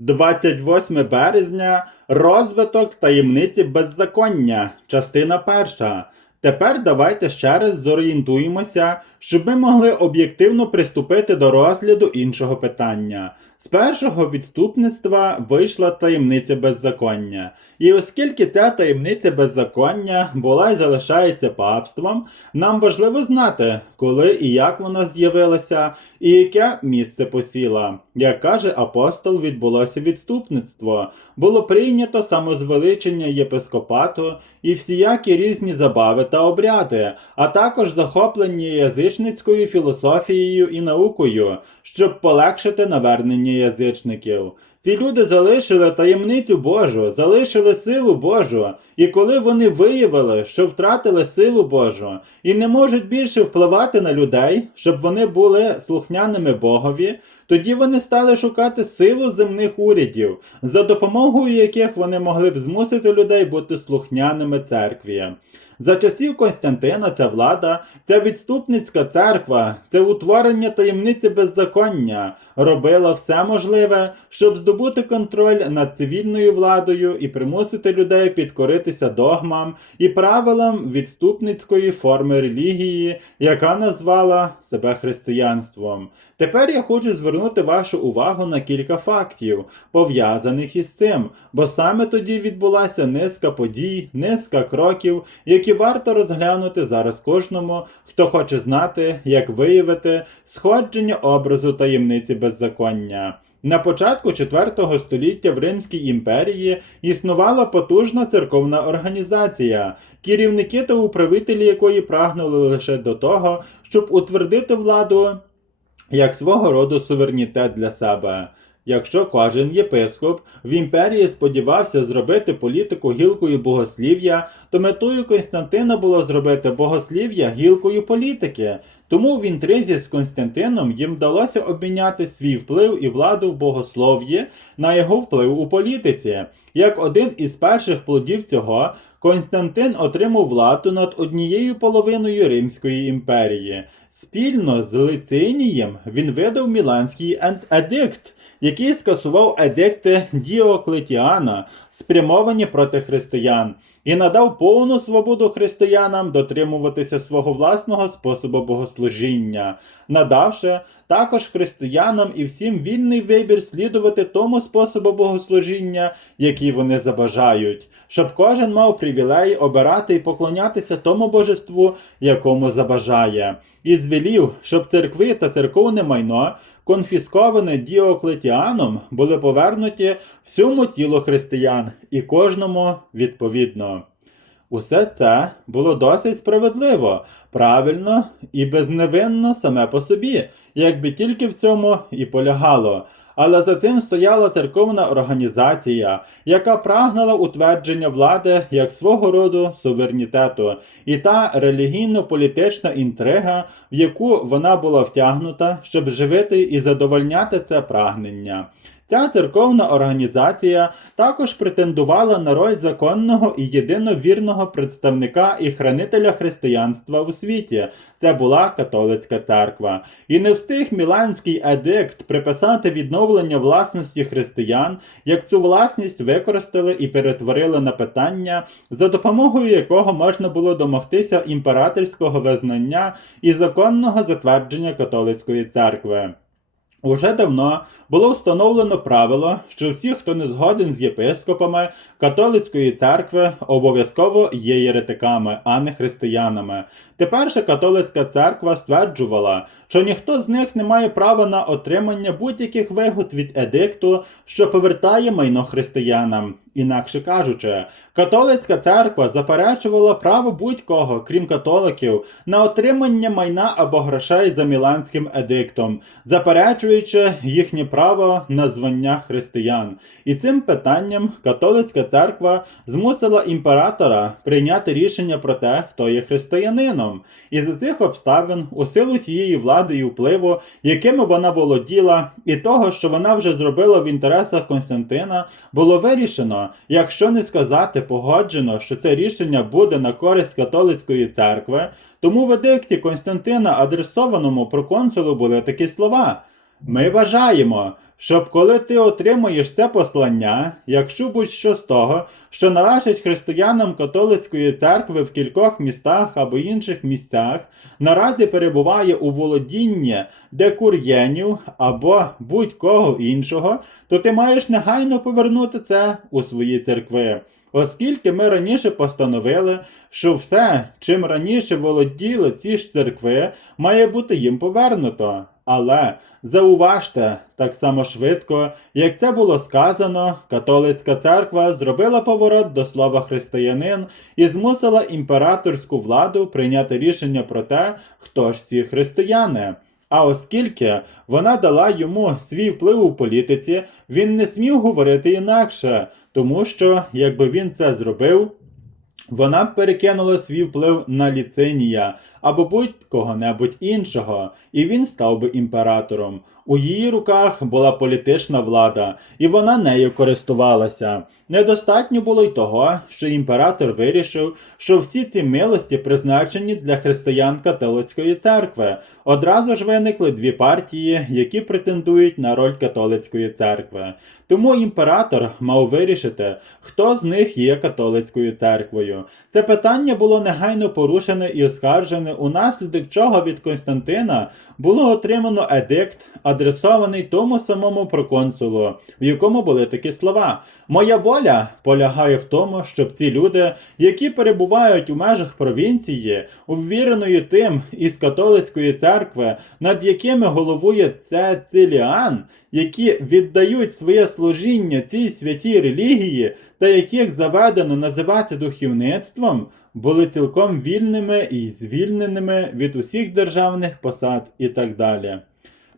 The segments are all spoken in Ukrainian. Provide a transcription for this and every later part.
28 березня. Розвиток таємниці беззаконня. Частина перша. Тепер давайте ще раз зорієнтуємося, щоб ми могли об'єктивно приступити до розгляду іншого питання. З першого відступництва вийшла таємниця беззаконня. І оскільки ця таємниця беззаконня була і залишається папством, нам важливо знати, коли і як вона з'явилася, і яке місце посіла. Як каже апостол, відбулося відступництво. Було прийнято самозвеличення єпископату і всіякі різні забави та обряди, а також захоплення язичницькою філософією і наукою, щоб полегшити навернення nie jazyczny kieł. Ці люди залишили таємницю Божу, залишили силу Божу, і коли вони виявили, що втратили силу Божу і не можуть більше впливати на людей, щоб вони були слухняними Богові, тоді вони стали шукати силу земних урядів, за допомогою яких вони могли б змусити людей бути слухняними церкві. За часів Константина ця влада, ця відступницька церква, це утворення таємниці беззаконня робила все можливе, щоб здобути контроль над цивільною владою і примусити людей підкоритися догмам і правилам відступницької форми релігії, яка назвала себе християнством. Тепер я хочу звернути вашу увагу на кілька фактів, пов'язаних із цим, бо саме тоді відбулася низка подій, низка кроків, які варто розглянути зараз кожному, хто хоче знати, як виявити сходження образу таємниці беззаконня. На початку IV століття в Римській імперії існувала потужна церковна організація, керівники та управителі якої прагнули лише до того, щоб утвердити владу як свого роду суверенітет для себе. Якщо кожен єпископ в імперії сподівався зробити політику гілкою богослів'я, то метою Константина було зробити богослів'я гілкою політики. Тому в інтризі з Константином їм вдалося обміняти свій вплив і владу в богослов'ї на його вплив у політиці. Як один із перших плодів цього, Константин отримав владу над однією половиною Римської імперії. Спільно з Лицинієм він видав Міланський едикт, який скасував едикти Діоклетіана, спрямовані проти християн, і надав повну свободу християнам дотримуватися свого власного способу богослужіння, надавши також християнам і всім вільний вибір слідувати тому способу богослужіння, який вони забажають, щоб кожен мав привілей обирати і поклонятися тому божеству, якому забажає, і звелів, щоб церкви та церковне майно, конфісковане Діоклетіаном, були повернуті всьому тілу християн і кожному відповідно. Усе це було досить справедливо, правильно і безневинно саме по собі, якби тільки в цьому і полягало. Але за цим стояла церковна організація, яка прагнула утвердження влади як свого роду суверенітету, і та релігійно-політична інтрига, в яку вона була втягнута, щоб живити і задовольняти це прагнення. Ця церковна організація також претендувала на роль законного і єдиновірного представника і хранителя християнства у світі. Це була католицька церква. І не встиг Міланський едикт приписати відновлення власності християн, як цю власність використали і перетворили на питання, за допомогою якого можна було домогтися імператорського визнання і законного затвердження католицької церкви. Уже давно було встановлено правило, що всі, хто не згоден з єпископами католицької церкви, обов'язково є єретиками, а не християнами. Тепер же католицька церква стверджувала, що ніхто з них не має права на отримання будь-яких вигод від едикту, що повертає майно християнам. Інакше кажучи, католицька церква заперечувала право будь-кого, крім католиків, на отримання майна або грошей за міланським едиктом, заперечуючи їхнє право на звання християн. І цим питанням католицька церква змусила імператора прийняти рішення про те, хто є християнином. І за цих обставин, у силу тієї влади і впливу, якими вона володіла, і того, що вона вже зробила в інтересах Константина, було вирішено, якщо не сказати погоджено, що це рішення буде на користь католицької церкви, тому в едикті Константина, адресованому проконсулу, були такі слова. Ми бажаємо, щоб коли ти отримаєш це послання, якщо будь-що з того, що належить християнам католицької церкви в кількох містах або інших місцях, наразі перебуває у володінні декур'єнів або будь-кого іншого, то ти маєш негайно повернути це у свої церкви. Оскільки ми раніше постановили, що все, чим раніше володіли ці ж церкви, має бути їм повернуто. Але зауважте, так само швидко, як це було сказано, католицька церква зробила поворот до слова християнин і змусила імператорську владу прийняти рішення про те, хто ж ці християни. А оскільки вона дала йому свій вплив у політиці, він не смів говорити інакше, тому що, якби він це зробив, вона перекинула свій вплив на ліцинія або будь-кого-небудь іншого, і він став би імператором. У її руках була політична влада, і вона нею користувалася. Недостатньо було й того, що імператор вирішив, що всі ці милості призначені для християн католицької церкви. Одразу ж виникли дві партії, які претендують на роль католицької церкви. Тому імператор мав вирішити, хто з них є католицькою церквою. Це питання було негайно порушене і оскаржене, унаслідок чого від Константина було отримано едикт, адресований тому самому проконсулу, в якому були такі слова: Моя воля полягає в тому, щоб ці люди, які перебувають у межах провінції, увіреної тим із католицької церкви, над якими головує Цециліан, які віддають своє служіння цій святій релігії, та яких заведено називати духовництвом, були цілком вільними і звільненими від усіх державних посад і так далі.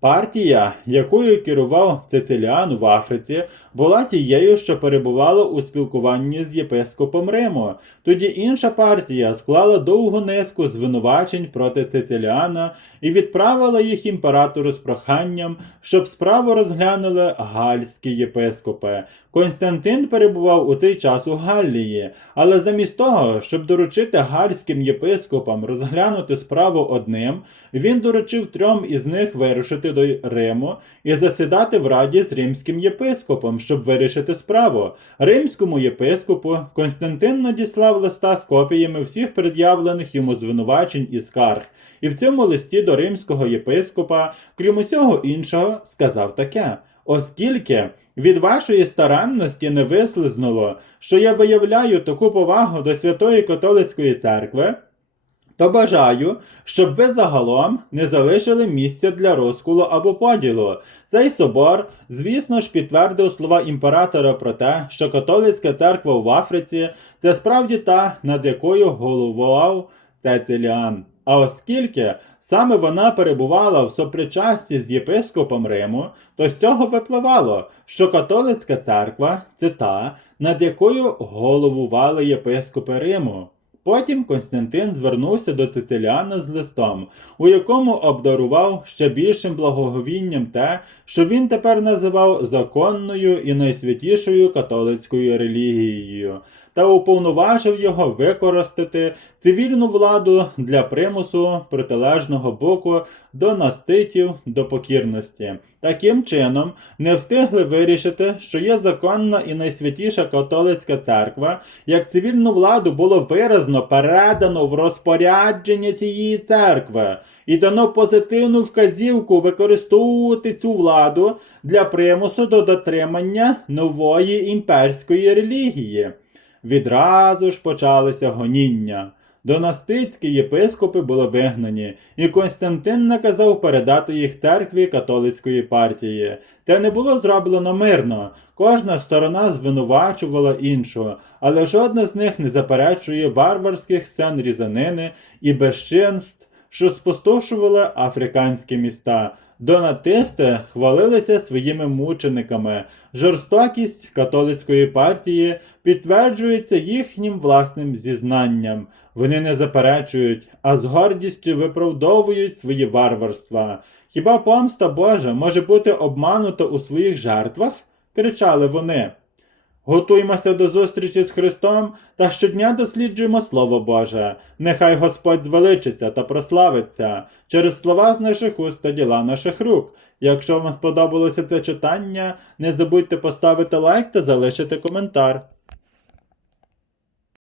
Партія, якою керував Цициліан в Африці, була тією, що перебувала у спілкуванні з єпископом Риму. Тоді інша партія склала довгу низку звинувачень проти Цициліана і відправила їх імператору з проханням, щоб справу розглянули гальські єпископи. Константин перебував у цей час у Галлії, але замість того, щоб доручити гальським єпископам розглянути справу одним, він доручив трьом із них вирушити до Риму і засідати в раді з римським єпископом, щоб вирішити справу. Римському єпископу Константин надіслав листа з копіями всіх пред'явлених йому звинувачень і скарг, і в цьому листі до римського єпископа, крім усього іншого, сказав таке: оскільки. Від вашої старанності не вислизнуло, що я виявляю таку повагу до Святої Католицької церкви, то бажаю, щоб ви загалом не залишили місця для розколу або поділу. Цей собор, звісно ж, підтвердив слова імператора про те, що католицька церква в Африці це справді та, над якою головував Цециліан. А оскільки саме вона перебувала в сопричасті з єпископом Риму, то з цього випливало, що католицька церква це та, над якою головували єпископи Риму. Потім Константин звернувся до Цициліана з листом, у якому обдарував ще більшим благоговінням те, що він тепер називав законною і найсвятішою католицькою релігією, та уповноважив його використати цивільну владу для примусу протилежного боку до наститів до покірності. Таким чином, не встигли вирішити, що є законна і найсвятіша католицька церква, як цивільну владу було виразно передано в розпорядження цієї церкви і дано позитивну вказівку використовувати цю владу для примусу до дотримання нової імперської релігії. Відразу ж почалися гоніння. Донастицькі єпископи були вигнані, і Константин наказав передати їх церкві католицької партії. Те не було зроблено мирно. Кожна сторона звинувачувала іншу, але жодна з них не заперечує варварських сцен різанини і безчинств, що спустошували африканські міста. Донатисти хвалилися своїми мучениками. Жорстокість католицької партії підтверджується їхнім власним зізнанням. Вони не заперечують, а з гордістю виправдовують свої варварства. Хіба помста Божа може бути обманута у своїх жертвах? кричали вони. Готуймося до зустрічі з Христом та щодня досліджуємо Слово Боже. Нехай Господь звеличиться та прославиться через слова з наших уст та діла наших рук. Якщо вам сподобалося це читання, не забудьте поставити лайк та залишити коментар.